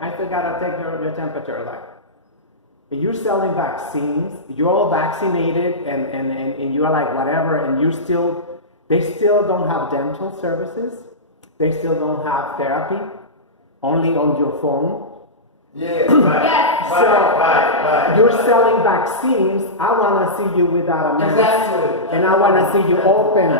I still gotta take your temperature. Like, if you're selling vaccines, you're all vaccinated, and you're like whatever, and they still don't have dental services. They still don't have therapy, only on your phone. Yeah, right. So you're selling vaccines. I want to see you without a mask, Exactly. and I want to see you open,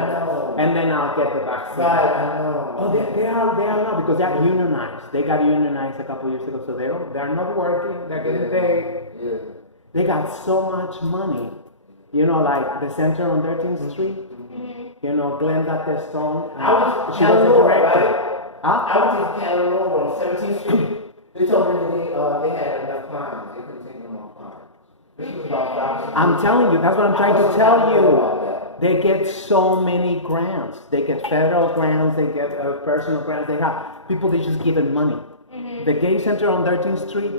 and then I'll get the vaccine. Right, I know. Oh, they are not, because they're unionized. They got unionized a couple years ago, so they're not working. They're getting paid. Yeah. They got so much money. You know, like the center on 13th Street. You know, Glenda Testone. She was the director. Right? I was in Canada on 17th Street. They told me that they had enough clients. They couldn't take no more clients. This was about 5 I'm telling you, that's what I'm trying to tell you. They get so many grants. They get federal grants, they get personal grants. They have people, they just giving money. The gay center on 13th Street,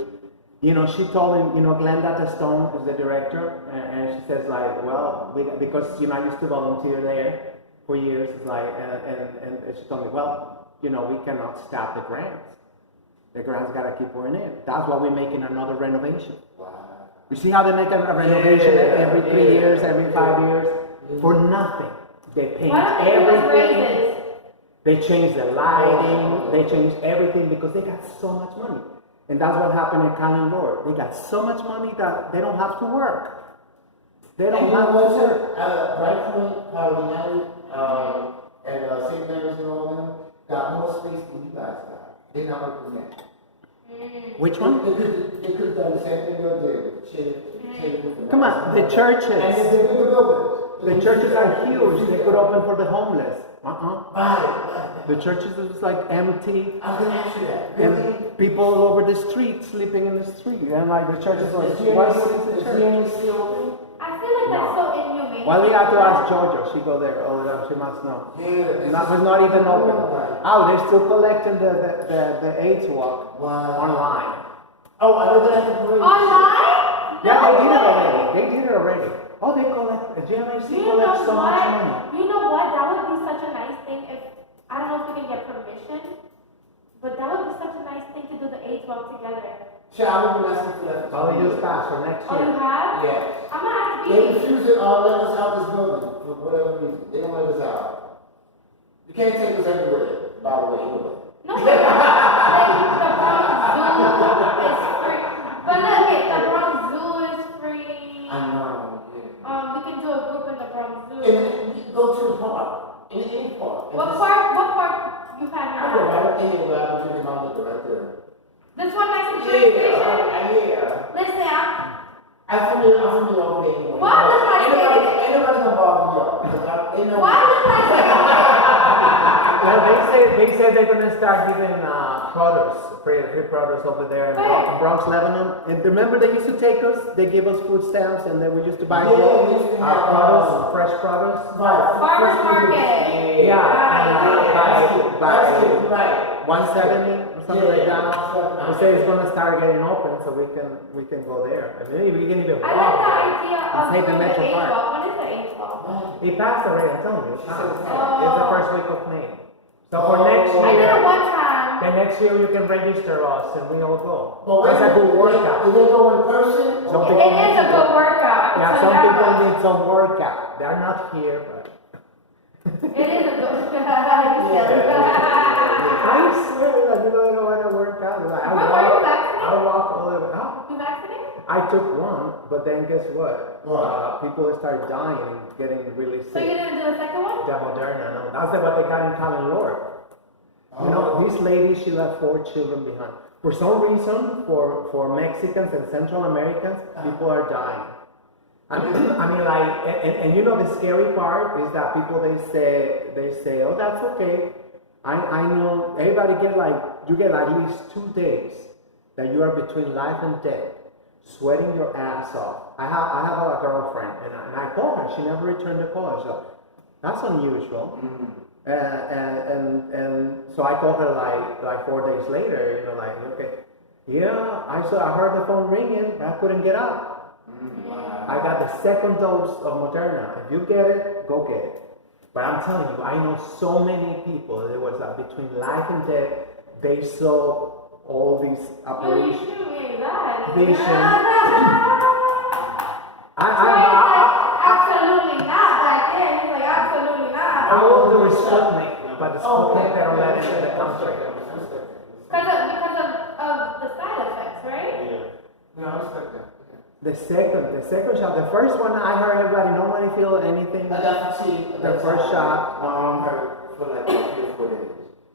you know, she told him, you know, Glenda Testone is the director, and she says like, well, because, you know, I used to volunteer there for years, it's like, and she told me, well, you know, we cannot stop the grants. The grants got to keep pouring in. That's why we're making another renovation. Wow. You see how they make a renovation every 3 years, every 5 years? For nothing. They paint everything. They change the lighting. They change everything because they got so much money. And that's what happened in Callan Lord. They got so much money that they don't have to work. They don't have to work. Bright Point, Colorado United, and St. Mary's and all of them got more space than you guys got. They're not working yet. Which one? They could have done the same thing they did. Come on, the churches. And they did the building. The churches are huge. They could open for the homeless. Right. The churches are just like empty. I was going to ask you that. And people all over the street, sleeping in the street. And like the churches are, why is the church? I feel like that's so inhumane. Well, we have to ask Jojo. She go there all the time. She must know. Yeah. It's not even open. Oh, they're still collecting the AIDS walk online. Oh, I know that at the parade. Online? Yeah, No they did it way. already. They did it already. Oh, they collect, GMAC You collects know so much money. what? You know what? That would be such a nice thing if, I don't know if we can get permission, but that would be such a nice thing to do the AIDS walk together. Sure, I will be asking for that. Oh, they just passed for next Oh, year. you have? Yeah. I'm gonna ask They you. refuse to let us out this building for whatever reason. They don't let us out. You can't take us everywhere, by the way, anyway. No, but like, the Bronx Zoo is free. But look, the Bronx Zoo is free. I know, yeah. We can do a group in the Bronx Zoo. And you can go to the park, any park. What park you had I go now? right up there where I'm drinking my liquor right there. This one next to the train station? Yeah. Listen, I'm familiar over there anyway. Why look like Ain't nobody gonna bother me up. They know. why look like Well, they say they're gonna start giving free produce over there in Where? Bronx, Lebanon. And remember they used to take us, they gave us food stamps, and then we used to buy we used to have, produce, fresh produce. Farmers market? Yeah, Right. by 170 or something like that. They say it's gonna start getting open, so we can go there. I mean, we can even walk. I like the idea of It's like the doing the Metro AIDS Park. walk. When is the AIDS walk? It passed already, I'm telling you. Oh. It's the first week of May. So for next I did it year, one time. then next year you can register us and we all go. But That's a good Do workout. they go in person? Some It people is a good workout. Yeah, I some can tell you people that need some workout. They're not here, but much. It is a good I swear that you don't want to work out. Like, Bro, are you vaccinated? I walk all the way. Huh? You vaccinated? I took one, but then guess what? What? People started dying and getting really So you sick. didn't do the second one? The Moderna, no. That's what they got in Callan Lord. You know, this lady, she left 4 children behind. For some reason, for Mexicans and Central Americans, people are dying. I mean, like, and you know the scary part is that people they say, oh, that's okay. I know everybody you get at least 2 days that you are between life and death, sweating your ass off. I have a girlfriend, and I called her. She never returned the call. So that's unusual. And so I called her like 4 days later. You know, like, okay, yeah, I heard the phone ringing, but I couldn't get up. I got the second dose of Moderna. If you get it, go get it. But I'm telling you, I know so many people. There was between life and death. They saw all these You operations. should be that. Vision. Absolutely not back then. He's like, absolutely not. I will do a Sputnik, but the Sputnik they don't let it in the country. Because of the side effects, right? No, I'm stuck there. The second shot, the first one I heard everybody nobody feel anything. I got fatigue. The first shot, my arm hurt for like 3 or 4 days.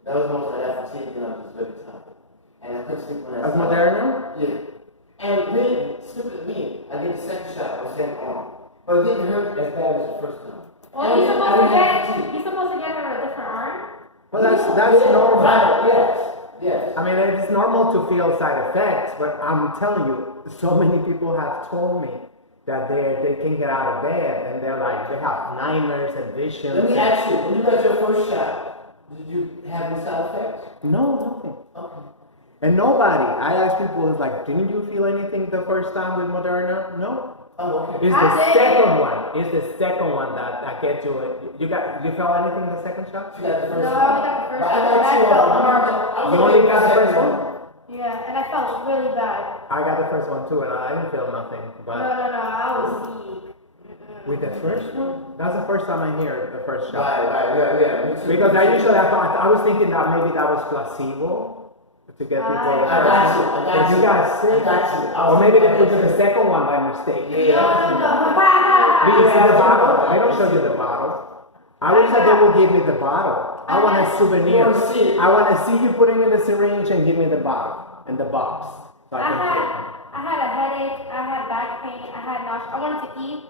That was most of that fatigue, and I was just very tired. And I couldn't sleep when I That's Moderna? Yeah. And then, stupid me, I did the second shot on the same arm. But it didn't hurt as bad as the first time. Well, you're supposed to get her a different arm. Well, that's normal. Yes. I mean, it's normal to feel side effects, but I'm telling you, so many people have told me that they can get out of bed and they're like, they have nightmares and visions. Let me ask you, when you got your first shot, did you have any side effects? No, nothing. Okay. And nobody, I ask people, it's like, didn't you feel anything the first time with Moderna? No. Oh, okay. It's the second one. It's the second one that gets you. You felt anything in the second shot? You got the first No, one. I got the first But I one. got I two felt of them. horrible. You only got the first one? Yeah, and I felt really bad. I got the first one too, and I didn't feel nothing. No, But I was sick. with the first one, that's the first time I hear the first shot. Right, yeah, me too. Because I usually I was thinking that maybe that was placebo to get people. I got you. If you got sick, or maybe they put you the second one by mistake. No. Do you see the bottle? They don't show you the bottle. I wish that they would give me the bottle. I want a souvenir. You wanna see it? I want to see you putting in the syringe and give me the bottle and the box. So I can take it. I had a headache, I had back pain, I had nausea. I wanted to eat.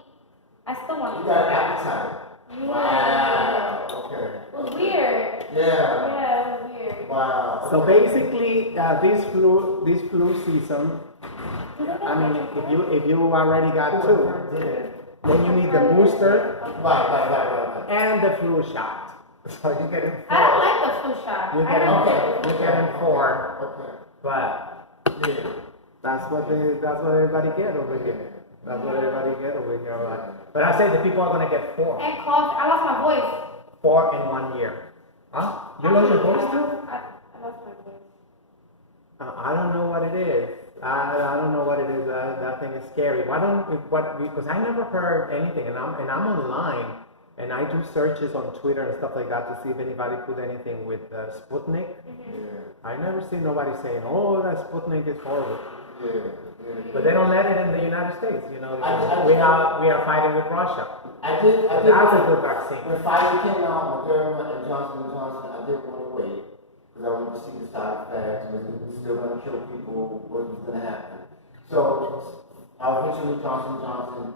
I still wanted You to got eat. an appetite. Yeah. Wow. Okay. It was weird. Yeah. Yeah, it was weird. Wow. So basically, this flu season, I mean, if you already got two, then you need the booster Right. and the flu shot. So you get in I don't four. like the flu shot. You I get in, don't- you get in four, Okay. but Yeah. that's what everybody get over here. That's what everybody get over here. Like, but I say the people are gonna get four. And cough. I lost my voice. 4 in 1 year. Huh? You lost your voice too? I lost my voice. I don't know what it is. I don't know what it is. That thing is scary. Because I never heard anything, and I'm online, and I do searches on Twitter and stuff like that to see if anybody put anything with Sputnik. I never see nobody saying, "Oh, that Sputnik is horrible." But they don't let it in the United States. You know, we are fighting with Russia. I did. That's a good vaccine. When Pfizer came out, Moderna and Johnson & Johnson, I did want to wait because I wanted to see the side effects. Was it still going to kill people? What was going to happen? So, eventually Johnson & Johnson,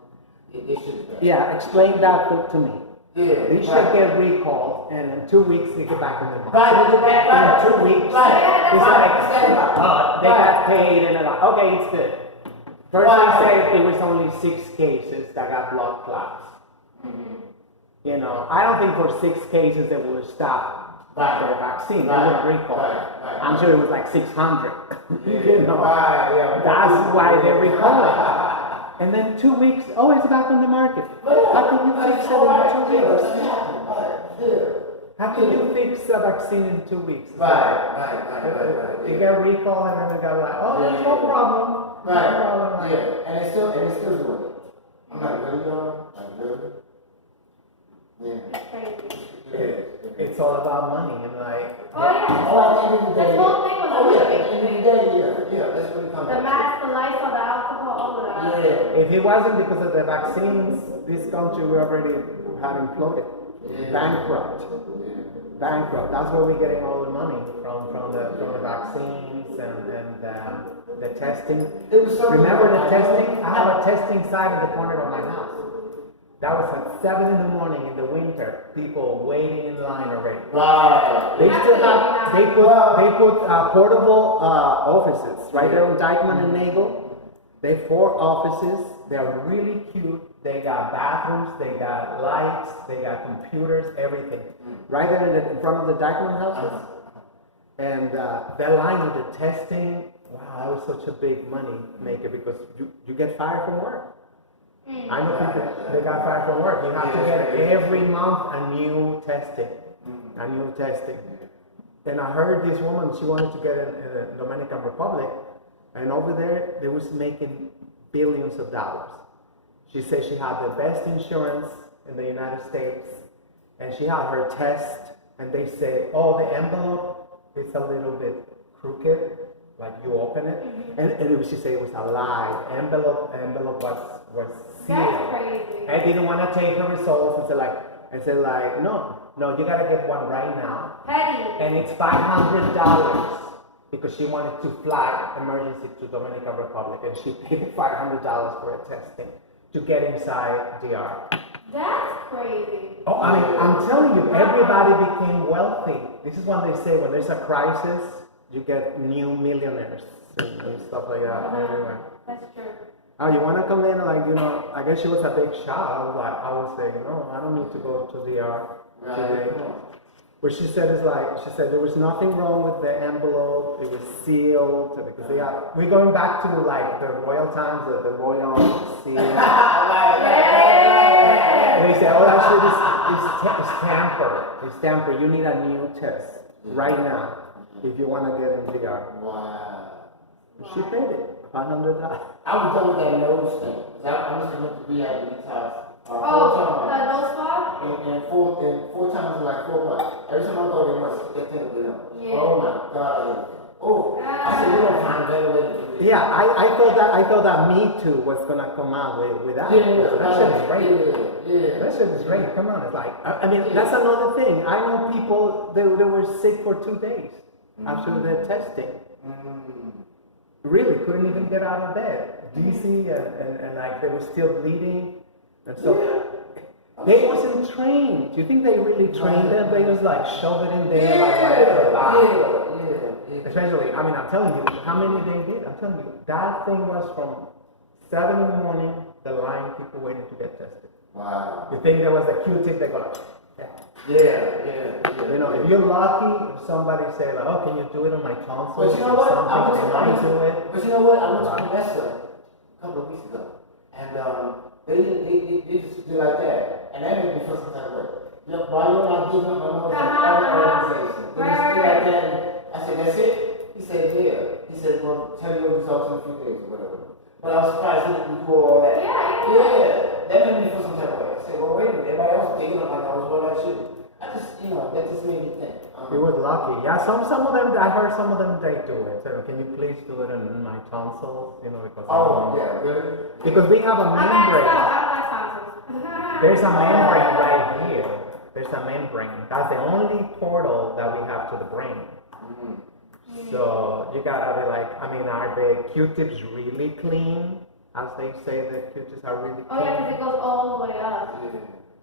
it should be. Yeah, explain that to me. Yeah. They should get recalled, and in 2 weeks they get back in the market. Right. In 2 weeks, Right. it's like, they got paid, and they're like, okay, it's good. First they said it was only 6 cases that got blood clots. You know, I don't think for 6 cases they would stop the vaccine. They would recall. I'm sure it was like 600. You know, that's why they recall it. And then 2 weeks, oh, it's back on the market. How can you fix it in 2 weeks? How can you fix a vaccine in 2 weeks? Right. You get a recall and then they go like, oh, there's no problem. No problem. Right. Yeah. And it's still doing it. I'm like, really, y'all? Like, really? Yeah. It's crazy. Yeah. It's all about money and like, Oh yeah. Oh, at the end of the day. This whole thing was Oh, a yeah. big At the end of thing. the day, yeah. That's what it comes The down to. mask, the Lysol, the alcohol, all of that. Yeah. if it wasn't because of the vaccines, this country we already had imploded. Bankrupt. That's where we're getting all the money from the vaccines and the testing. It was something. Remember the testing? I have a testing site in the corner of my house. That was at 7 in the morning in the winter. People waiting in line already. Right. They still have, they put portable offices right there on Dykeman and Nagel. They have 4 offices. They're really cute. They got bathrooms, they got lights, they got computers, everything. Right there in front of the Dykeman houses. And that line with the testing, wow, that was such a big money maker because you get fired from work. I know people, they got fired from work. You have to get every month a new testing. And I heard this woman, she wanted to get in the Dominican Republic, and over there, they was making billions of dollars. She said she had the best insurance in the United States, and she had her test, and they say, oh, the envelope is a little bit crooked, like you open it, and she said it was a lie. Envelope was sealed. That's crazy. I didn't want to take her results and said like, no, you gotta get one right now. Petty. And it's $500 because she wanted to fly emergency to Dominican Republic, and she paid $500 for a testing to get inside DR. That's crazy. Oh, I mean, I'm telling you, everybody became wealthy. This is what they say, when there's a crisis, you get new millionaires and stuff like that everywhere. That's true. Oh, you want to come in? Like, I guess she was a big shot. I was saying, no, I don't need to go to DR today. What she said is she said there was nothing wrong with the envelope. It was sealed because we're going back to like the royal times, the royal seal. They say, oh, that shit is tampered. It's tampered. You need a new test right now if you want to get in DR. Wow. She paid it, $500. I was done with that nose thing. I used to look to rehab detox. The nose swab? And four times in like 4 months. Every time I go, they want to get things with them. Yeah. Oh my God. Oh, I said, we don't find a better way to do this. Yeah, I thought that Me Too was gonna come out with that. Yeah, That shit is great. Yeah. That shit is great. Come on, it's like I mean that's another thing. I know people they were sick for 2 days after their testing. Really couldn't even get out of bed. Dizzy and like they were still bleeding and so they wasn't trained. Do you think they really trained them? They just like shove it in there like right at the bottom. Especially, I mean, I'm telling you, how many they did? I'm telling you, that thing was from 7 in the morning, the line, people waiting to get tested. Wow. You think there was a Q-tip, they go like, Yeah. You know, if you're lucky, if somebody say like, oh, can you do it on my tonsils But you know or what? something, I do it. But you know what? I went to Vanessa a couple of weeks ago, and they just did like that, and that made me feel some kind of way. You know, why you're not giving up my nose like other organization? They just did like that, and I said, that's it? He said, yeah. He said, well, tell you your results in a few days or whatever. But I was surprised he didn't do all that. Yeah. That made me feel some type of way. I said, well, wait a minute, everybody else digging up my nose, what I should do? That just made me think. He was lucky. Yeah, some of them, I heard some of them, they do it. So, can you please do it in my tonsils? You know, because yeah, really? Because we have a I'm membrane. tonsils. There's a membrane right here. There's a membrane. That's the only portal that we have to the brain. So you gotta be like, I mean, are the Q-tips really clean? As they say, the Q-tips are really clean. Oh yeah, because it goes all the way up.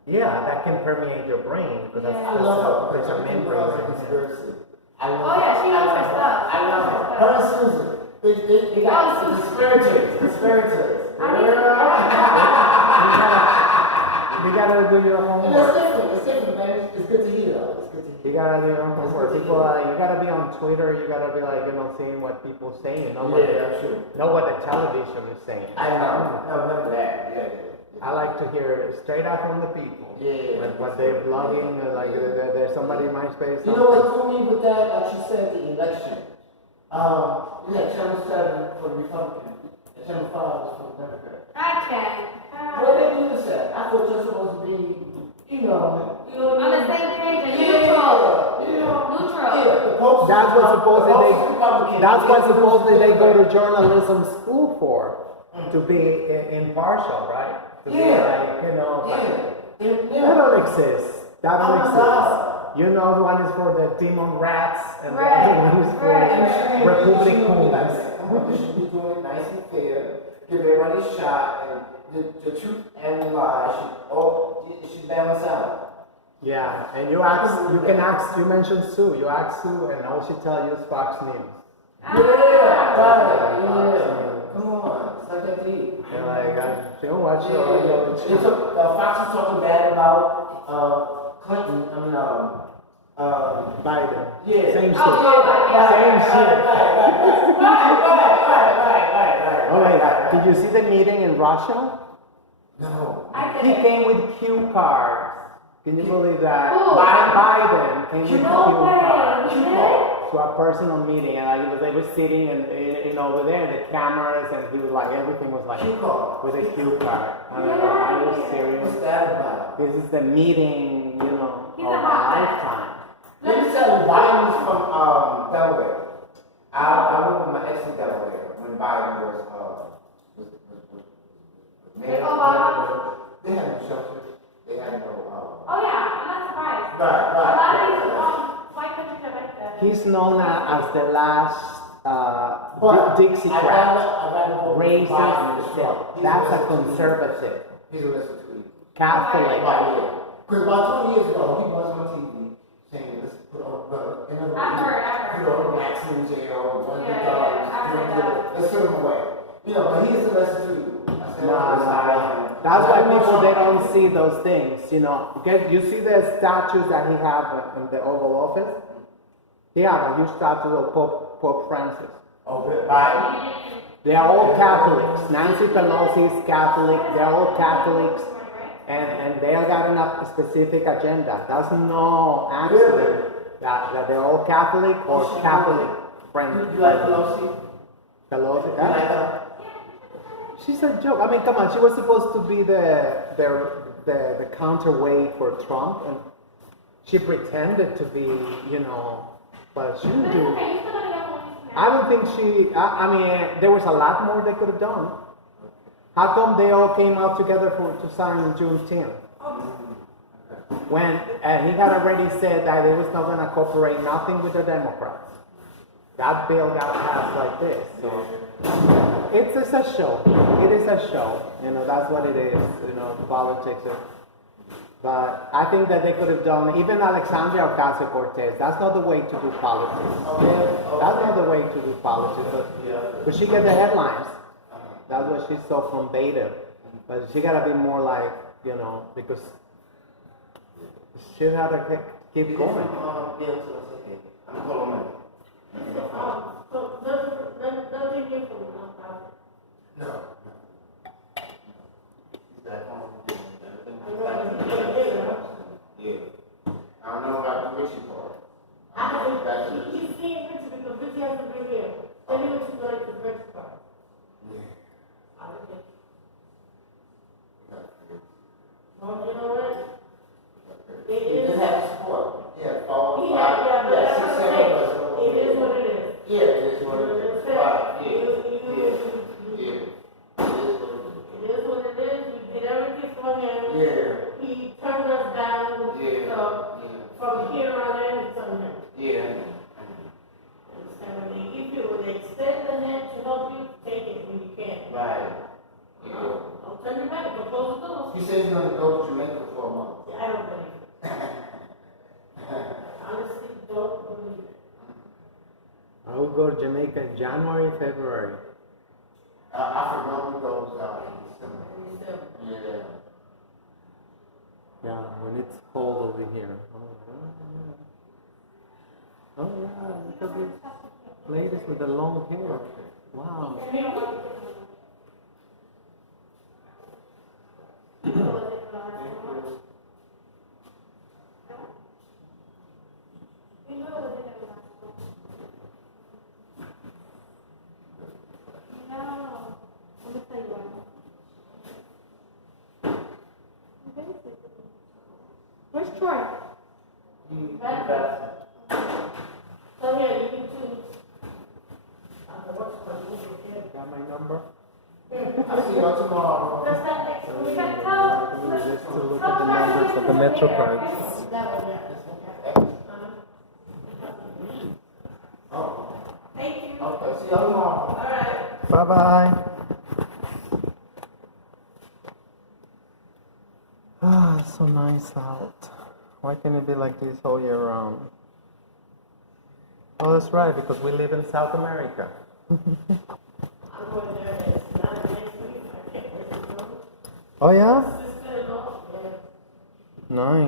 Yeah, that can permeate your brain because Yeah. there's a membrane. It's a right there. conspiracy. Oh yeah, she knows her stuff. I love her. Her and Susan. They got conspirators. You gotta do your And homework. it's different, man. It's good to hear, though. It's good to hear. You gotta do your homework. People, you gotta be on Twitter. You gotta be like, seeing what people saying. Know what the television is saying. I remember that. Yeah. I like to hear straight out from the people. Yeah. Like what they're blogging, like there's somebody in MySpace. You know what threw me with that? Like you said, the election. You had Channel 7 for the Republican, and Channel 5 was for the Democrat. I can. What they do is that? I thought you're supposed to be, On the same page, and neutral. Neutral. Yeah, the Pope. That's what supposedly that's what supposedly they go to to. journalism school for, to be impartial, right? To be like, that don't exist. That don't exist. One is for the Democrats and the other one is for Republicans. We should be doing it nice and fair. Give everybody a shot, and the truth and the lie should balance out. Yeah, and you mentioned Sue. You ask Sue, and all she tell you is Fox News. Come on, it's not that deep. You're like, she don't watch Fox is talking bad about Clinton. Biden. Yeah. Same shit. yeah. Same shit. Right. Oh my God! Did you see the meeting in Russia? No. He came with cue cards. Can you believe that? Who? Biden came with cue No way. cards. to a personal meeting, and they were sitting and over there, the cameras, and he was like, everything was like Cue card. with a cue card. I don't know, are you serious? What's that about? This is the meeting, He's of a a hot man. lifetime. Let me tell you, Biden is from Delaware. I went with my ex in Delaware when Biden was mayor. Obama? They had no shelters. They had no. Oh yeah, I'm not surprised. Right, A lot of right. these white countries are like that. He's known as the last But Dixiecrat, I'd rather go with racist, Biden for sure. He's that's a listen to me. conservative, He's a listen to me. Catholic. Because about 20 years ago, he was on TV saying, let's put all the, I've heard. put all the blacks in jail, one big Yeah, dog, I've heard that. let's send them away. But he is a listen to you. I said, No. That's why people, they don't see those things, because you see the statues that he have in the Oval Office? He has a huge statue of Pope Francis. Oh, Biden? They are all Catholics. Nancy Pelosi is Catholic. They're all Catholics. And they all got a specific agenda. That's no accident that they're all Catholic or Catholic friendly. You like Pelosi? Pelosi? You like her? She's a joke. I mean, come on. She was supposed to be the counterweight for Trump, and she pretended to be, but she But didn't it's do. okay, you still gotta get one I don't think she. I mean, there was a lot more they could have done. How come they all came out together to sign Juneteenth? When he had already said that he was not going to cooperate nothing with the Democrats. That bill got passed like this. So it's a show. It is a show. That's what it is. Politics. But I think that they could have done, even Alexandria Ocasio-Cortez, that's not the way to do politics. That's not the way to do politics. But she get the headlines. That's why she's so combative. But she gotta be more like, because she had to keep going. I'm calling him. So nothing new from the nonprofit. No. Yeah. I don't know about the Richie part. He's seeing Richie because Richie hasn't been here. Tell me what you like the Richie part. I don't think. Well, you know what? He just had support. Yeah, four, He five, had, yeah, but yeah, that's 6, what 7 I'm of us. saying. It is what it is. Yeah, it is what it is. Right, yeah. It is what it is. We did everything for him. Yeah. He turned us down. Yeah. So from here on in, it's on him. Yeah. Understand? When they give you, when they extend the hand to help you, take it when you can. Right. Yeah. Don't turn your back. Don't close the doors. He says he's gonna go to Jamaica for a month. I don't believe it. Honestly, don't believe it. I will go to Jamaica in January, February. I forgot who goes in December. And he's Yeah. Yeah, when it's cold over here. Oh yeah, look at this ladies with the long hair. Wow. Where's Troy? So yeah, you can choose. Got my number? I'll see y'all tomorrow. Let's start next. We can tell. Just to look at the numbers of the Metro cards. That one, yeah. Oh, Thank you. okay, see y'all tomorrow. All right. Bye bye. Ah, it's so nice out. Why can't it be like this all year round? Oh, that's right, because we live in South America. I'm going there next, not next week. I can't wait to go. Oh yeah? Sister-in-law, yeah. Nice.